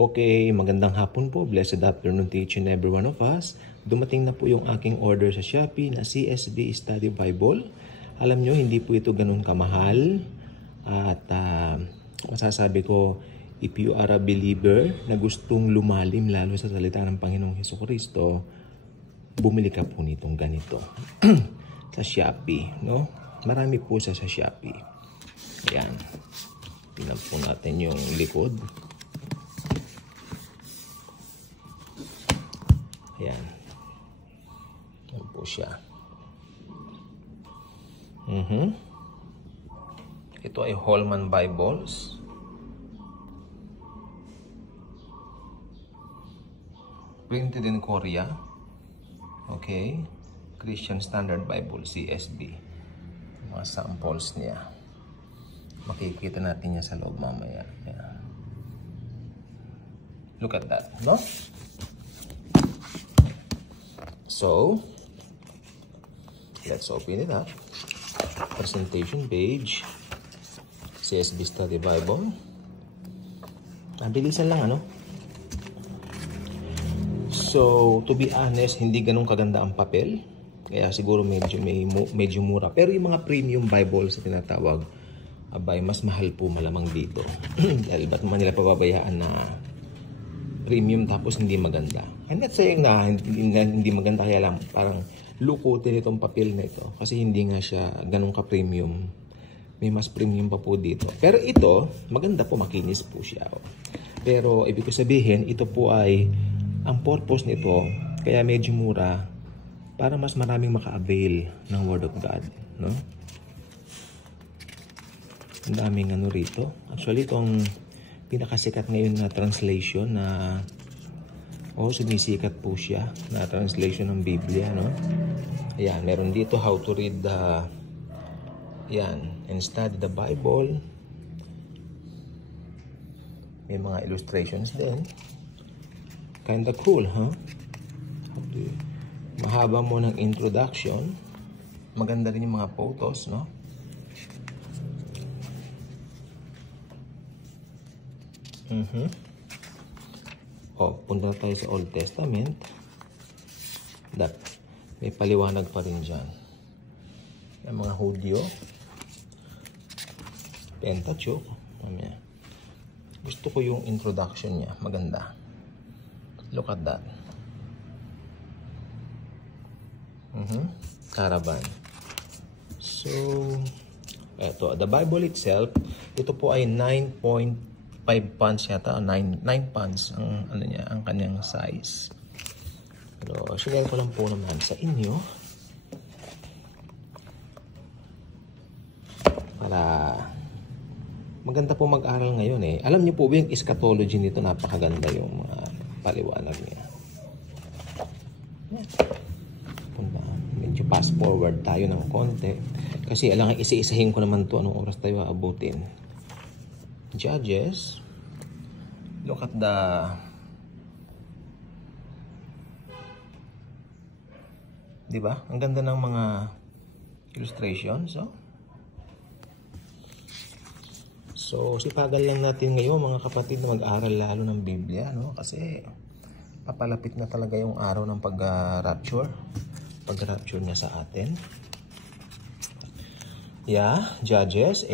Okay, magandang hapon po. Blessed afternoon to each and every one of us. Dumating na po yung aking order sa Shopee na CSB Study Bible. Alam nyo, hindi po ito ganun kamahal. At masasabi ko, if you are a believer na gustong lumalim lalo sa salita ng Panginoong Hesukristo, bumili ka po nitong ganito sa Shopee, no? Marami po sa Shopee. Ayan. Tingnan po natin yung likod. Ayan. Ayan po siya. Ito ay Holman Bibles. Printed in Korea. Okay. Christian Standard Bible, CSB. Mga samples niya. Makikita natin niya sa loob mamaya. Ayan. Look at that, no? So, let's open it up. Presentation page. CSB Study Bible. Bilisan lang, ano? So, to be honest, hindi ganun kaganda ang papel. Kaya siguro medyo mura. Pero yung mga premium Bibles na tinatawag, abay, mas mahal po malamang dito. Dahil ba't naman nila pababayaan na premium tapos hindi maganda? I'm not saying na hindi maganda, kaya lang parang lukutin itong papel na ito. Kasi hindi nga siya ganun ka-premium. May mas premium pa po dito. Pero ito, maganda po, makinis po siya. Pero ibig ko sabihin, ito po ay, ang purpose nito, kaya medyo mura, para mas maraming maka-avail ng Word of God. No? Ang daming ano rito. Actually, itong pinakasikat ngayon na translation na sumisikat po siya na translation ng Biblia, no? Ayan, meron dito how to read the and study the Bible. May mga illustrations din. Kinda cool, huh? Mahaba mo ng introduction. Maganda rin yung mga photos, no? Punta tayo sa Old Testament. May paliwanag pa rin dyan. Yung mga Hudyo. Pentateuch. Gusto ko yung introduction niya. Maganda. Look at that. Caravan. So, eto, the Bible itself, ito po ay 9.5 pounds yata, 9 pounds ang ano niya, ang kanyang size. Pero share ko lang po naman sa inyo para maganda po mag-aral ngayon eh. Alam niyo po ba yung eschatology nito, napakaganda yung mga paliwanag niya. Medyo fast forward tayo ng konti kasi alam nga isa-isahin ko naman to anong oras tayo aabutin. Judges. Look at the diba? Ang ganda ng mga illustrations, So, sipagan lang natin ngayon mga kapatid na mag-aral lalo ng Biblia, no? Kasi papalapit na talaga yung araw ng pag-rapture. Pag-rapture niya sa atin. Judges,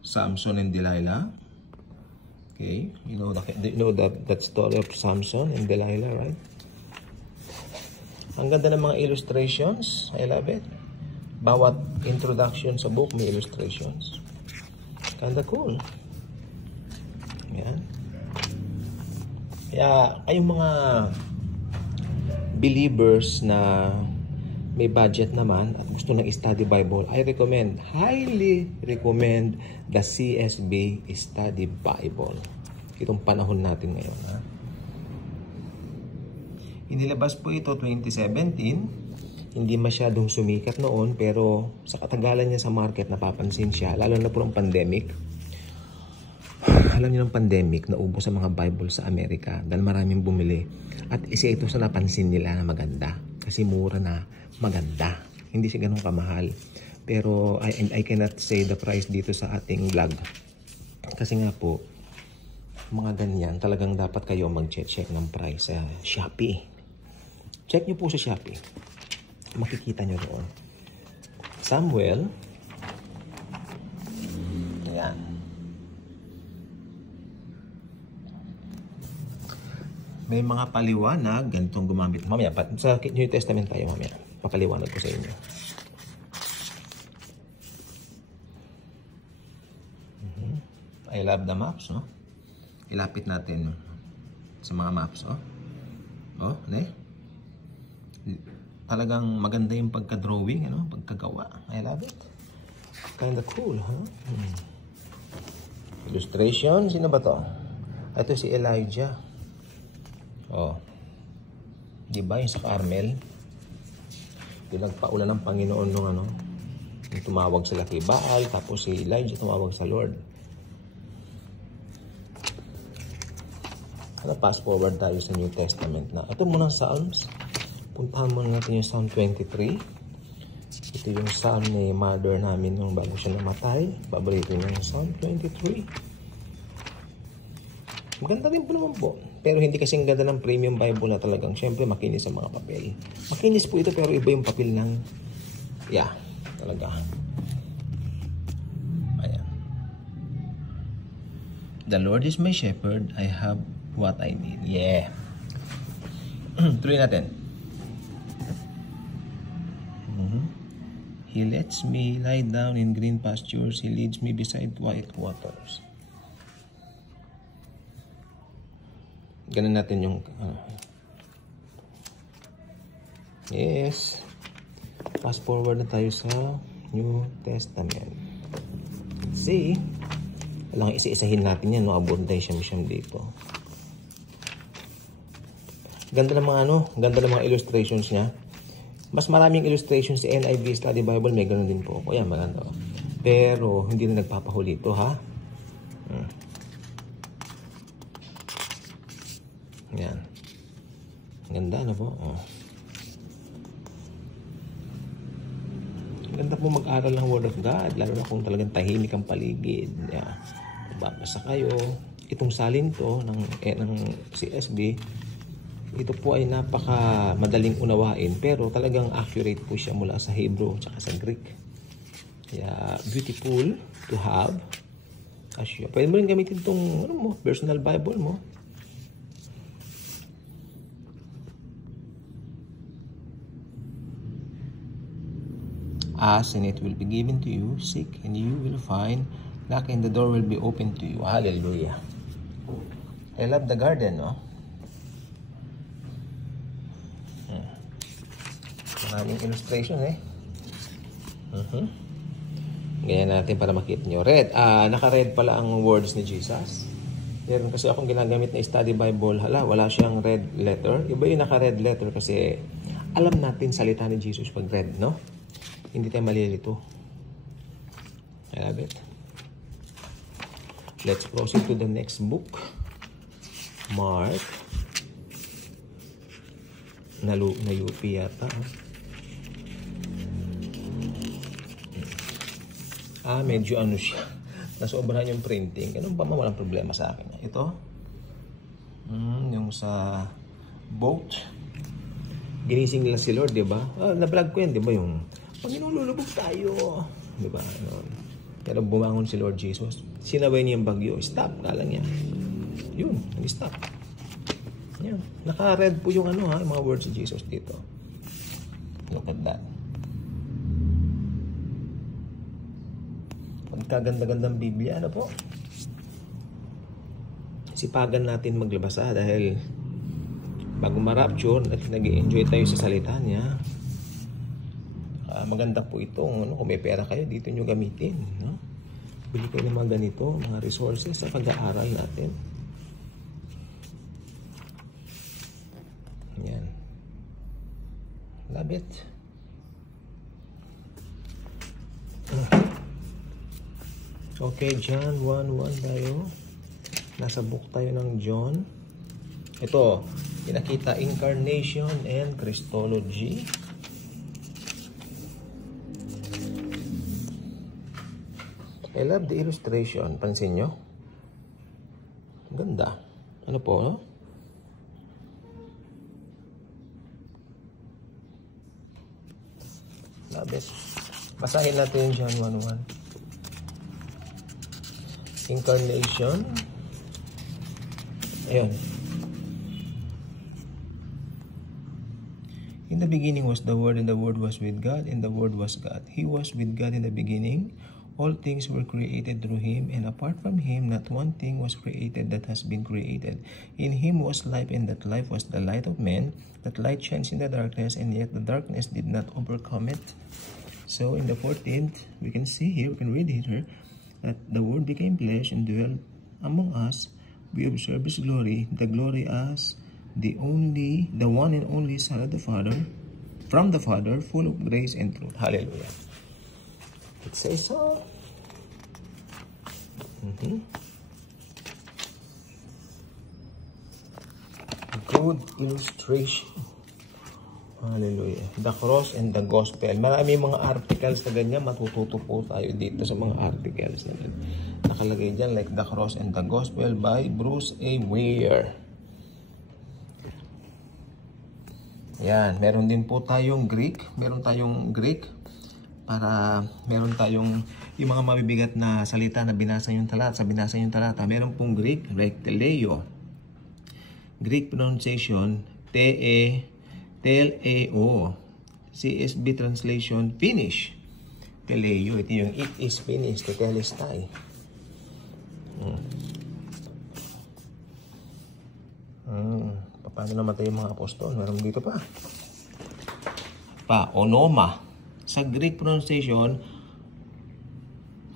Samson and Delilah. Okay, you know that story of Samson and Delilah, right? Ang ganda ng mga illustrations. I love it. Bawat introduction sa book may illustrations. Kinda cool. Yan. Kaya kayong mga believers na may budget naman at gusto ng study Bible, I highly recommend the CSB Study Bible. Itong panahon natin ngayon. Inilabas po ito 2017. Hindi masyadong sumikat noon, pero sa katagalan niya sa market, napapansin siya. Lalo na po ng pandemic. Alam niyo ng pandemic, naubos sa mga Bible sa Amerika dahil maraming bumili. At isa ito sa napansin nila na maganda. Kasi mura na maganda. Hindi siya ganun kamahal. Pero I cannot say the price dito sa ating vlog. Kasi nga po, mga ganyan, talagang dapat kayo mag-check ng price sa Shopee. Check nyo po sa Shopee. Makikita nyo doon. Samuel. Ayan. May mga paliwanag, ganitong gumamit. Mamaya, sa New Testament tayo mamaya. Papaliwanag ko sa inyo. I love the maps, no? Ilapit natin sa mga maps, oh. Oh, ne? Talagang maganda yung pagka-drawing, ano? Pagkagawa. I love it. Kinda cool, huh? Illustration, sino ba to? Ito si Elijah. Oh. Diba yung sa Carmel? Pinagpaulan ng Panginoon nung ano? Yung tumawag sila kay Baal, tapos si Elijah tumawag sa Lord. Fast forward tayo sa New Testament na. Ito muna Psalms. Puntahan muna natin yung Psalm 23. Ito yung Psalm ni mother namin nung bago siya namatay. Paborito niya yung Psalm 23. Maganda din po naman po. Pero hindi kasing ganda ng premium Bible na talagang syempre makinis sa mga papel. Makinis po ito pero iba yung papel ng talaga. Ayan. The Lord is my shepherd. I have what I need. Yeah. Tuloy natin. He lets me lie down in green pastures. He leads me beside quiet waters. Ganun natin yung yes. Fast forward na tayo sa New Testament. See? Walang isa-isahin natin yan, no? Abot tayo siyam-siyam dito. Ganda ng mga ganda ng mga illustrations niya. Mas maraming illustrations si NIV Study Bible, may ganun din po. O yan, maganda. Pero hindi na nagpapahuli ito, ha? Yan. Ganda na po. Oh. Ganda po mag-aral ng Word of God, lalo na kung talagang tahimik ang paligid. Yeah. Babasa kayo. Itong salin to ng CSB, ito po ay napaka madaling unawain pero talagang accurate po siya mula sa Hebrew at sa Greek. Kaya beautiful to have. Pwede mo rin gamitin itong personal Bible mo. Ask and it will be given to you. Seek and you will find. Knock and the door will be open to you. Hallelujah. I love the garden, no? Maraming illustration, eh. Ganyan natin para makita nyo. Red. Naka-red pala ang words ni Jesus. Meron kasi akong ginagamit na study Bible. Wala siyang red letter. Iba yung naka-red letter kasi alam natin salita ni Jesus pag red, no? Hindi tayo malilito. I love it. Let's proceed to the next book. Mark. Na UP yata. Medyo siya. Nasobrahan yung printing. Ganun pa walang problema sa akin. Ito. Yung sa boat. Ginising nila si Lord, di ba? Na-vlog ko yan, di ba? Yung Panginoon, lulubog tayo. Di ba? Pero bumangon si Lord Jesus. Sinaway niya yung bagyo. Stop. Kala niya. Yun. Stop. Yan. Naka-red po yung yung mga words si Jesus dito. Look at that. Pagkaganda-gandang Biblia, po? Sipagan natin maglabasa dahil bago ma-rapture, nag-i-enjoy tayo sa salita niya. Maganda po itong, kung may pera kayo, dito nyo gamitin. No? Bili kayo ng mga ganito, mga resources sa pag-aaral natin. Yan. Love it. Okay, John 1:1 tayo. Nasa book tayo ng John. Ito, pinakita incarnation and Christology. I love the illustration. Pansin nyo? Ganda. Ano po, no? Labit. Basahin natin yung John 1:1. Incarnation. Ayun. In the beginning was the Word, and the Word was with God, and the Word was God. He was with God in the beginning. All things were created through Him, and apart from Him, not one thing was created that has been created. In Him was life, and that life was the light of men. That light shines in the darkness, and yet the darkness did not overcome it. So in the 14th, we can see here, we can read here, that the Word became flesh and dwelt among us. We observe His glory, the glory as the one and only Son of the Father, from the Father, full of grace and truth. Hallelujah. It says so. Good illustration. Hallelujah. The cross and the gospel. Marami mga articles na ganyan. Matututo po tayo dito sa mga articles na ganyan. Nakalagay dyan like The Cross and the Gospel by Bruce A. Ware. Yan. Meron din po tayong Greek. Meron tayong yung mga mabibigat na salita na binasa yung talata. Sa binasa yung talata, meron pong Greek like teleo. Greek pronunciation teleo. CSB translation finish. Teleo. Ito yung it is finished. Tetelestai. Paano namatay yung mga apostol? Meron dito pa. Onoma. Sa Greek pronunciation,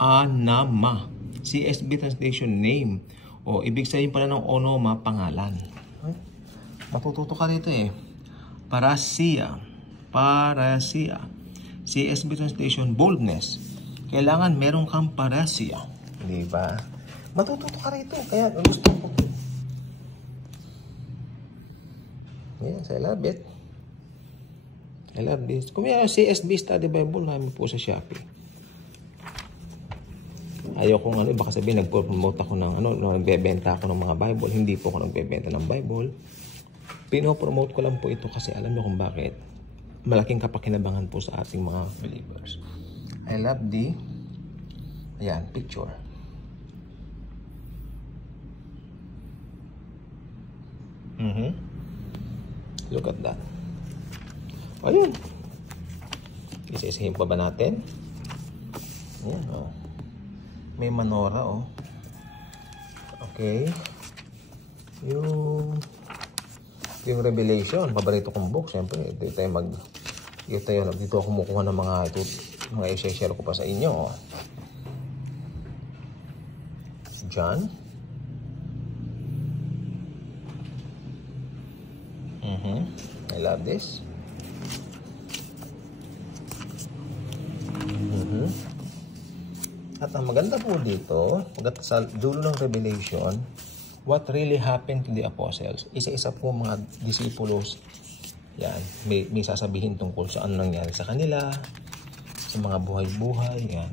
anama. CSB translation name. O ibig sabihin pala ng onoma, pangalan. Matututo ka rito eh. Parasia. CSB translation, boldness. Kailangan meron kang parasia. Diba? Matututo ka rito. Kaya gusto ko. Yes, I love it. I love this. Kung may CSB Study Bible, namin po sa Shopee. Ayaw kong baka sabihin, nag-promote ako ng nagbebenta ako ng mga Bible. Hindi po ako nagbebenta ng Bible. Pinopromote ko lang po ito kasi alam niyo kung bakit. Malaking kapakinabangan po sa ating mga believers. I love the picture. Look at that. Ayun. Isisihin pa ba natin? Ayan, may manora, Okay. Yung Revelation, paborito kong book. Siyempre, dito ako kumukuha ng mga i-share ko pa sa inyo. John. I love this. At ang maganda po dito, sa dulo ng Revelation, what really happened to the apostles. Isa-isa po mga disipulos. Yan, may sasabihin tungkol sa ano nangyari sa kanila, sa mga buhay-buhay. Yan.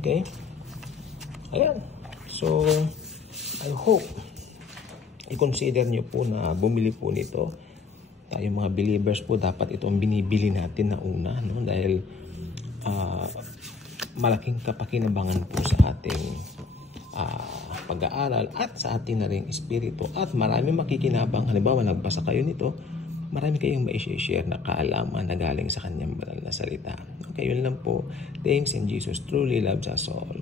Okay. Ayan. So, I hope i-consider nyo po na bumili po nito. Tayong mga believers po, dapat ito ang binibili natin na una, no? Dahil malaking kapakinabangan po sa ating pag-aaral at sa ating na ring espiritu. At marami makikinabang. Halimbawa, nagbasa kayo nito, marami kayong ma-share na kaalaman na galing sa kanyang banal na salita. Okay, yun lang po. Thanks, and Jesus truly loves us all.